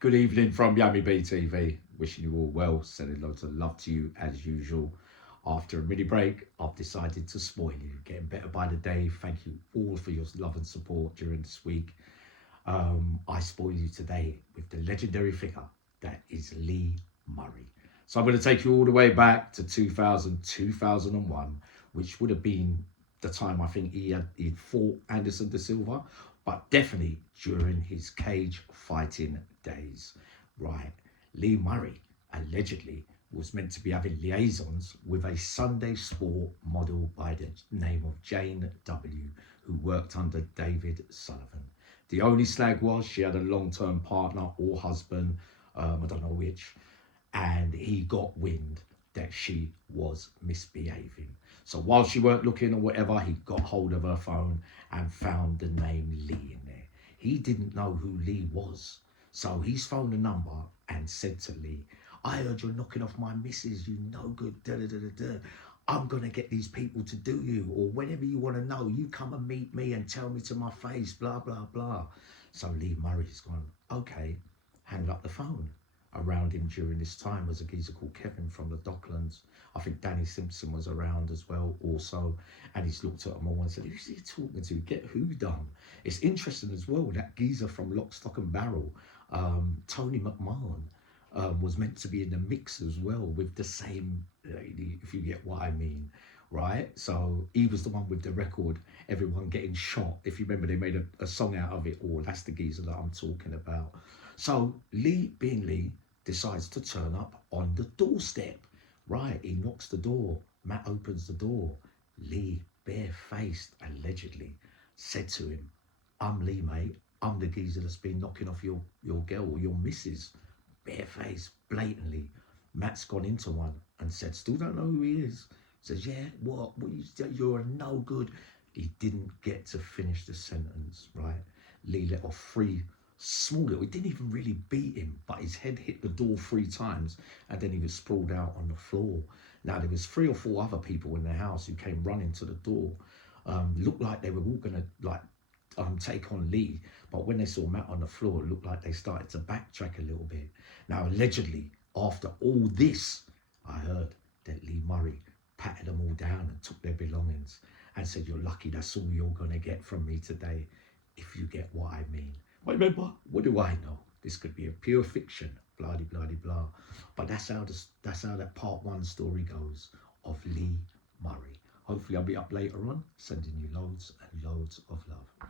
Good evening from Yummy BTV. Wishing you all well, sending loads of love to you as usual. After a mini break, I've decided to spoil you. Getting better by the day. Thank you all for your love and support during this week. I spoil you today with the legendary figure that is Lee Murray. So I'm going to take you all the way back to 2000, 2001, which would have been the time I think he'd fought Anderson de Silva, but definitely during his cage fighting days. Right, Lee Murray allegedly was meant to be having liaisons with a Sunday sport model by the name of Jane W., who worked under David Sullivan. The only slag was she had a long-term partner or husband, I don't know which, and he got wind that she was misbehaving. So while she weren't looking or whatever, he got hold of her phone and found the name Lee in there. He didn't know who Lee was. So he's phoned a number and said to Lee, I heard you're knocking off my missus, you no good, da da da da da. I'm going to get these people to do you, or whenever you want to know, you come and meet me and tell me to my face, blah, blah, blah. So Lee Murray's gone, okay, hang up the phone. Around him during this time was a geezer called Kevin from the Docklands. I think Danny Simpson was around as well also. And he's looked at them all and said, who's he talking to? Get who done? It's interesting as well, that geezer from Lock, Stock and Barrel, Tony McMahon, was meant to be in the mix as well with the same lady, if you get what I mean, right? So he was the one with the record, everyone getting shot. If you remember, they made a song out of it all. That's the geezer that I'm talking about. So Lee, being Lee, decides to turn up on the doorstep. Right, he knocks the door. Matt opens the door. Lee, barefaced, allegedly, said to him, I'm Lee, mate. I'm the geezer that's been knocking off your girl or your missus. Barefaced, blatantly. Matt's gone into one and said, still don't know who he is. Says, yeah, what you're a no good. He didn't get to finish the sentence, right? Lee let off three small little, he didn't even really beat him, but his head hit the door 3 times and then he was sprawled out on the floor. Now there was 3 or 4 other people in the house who came running to the door. Looked like they were all gonna take on Lee, but when they saw Matt on the floor, it looked like they started to backtrack a little bit. Now allegedly, after all this, I heard that Lee Murray patted them all down and took their belongings and said, you're lucky, that's all you're gonna get from me today, if you get what I mean. But remember, what do I know? This could be a pure fiction, blah, blah, blah, blah. But that's how that part 1 story goes of Lee Murray. Hopefully I'll be up later on, sending you loads and loads of love.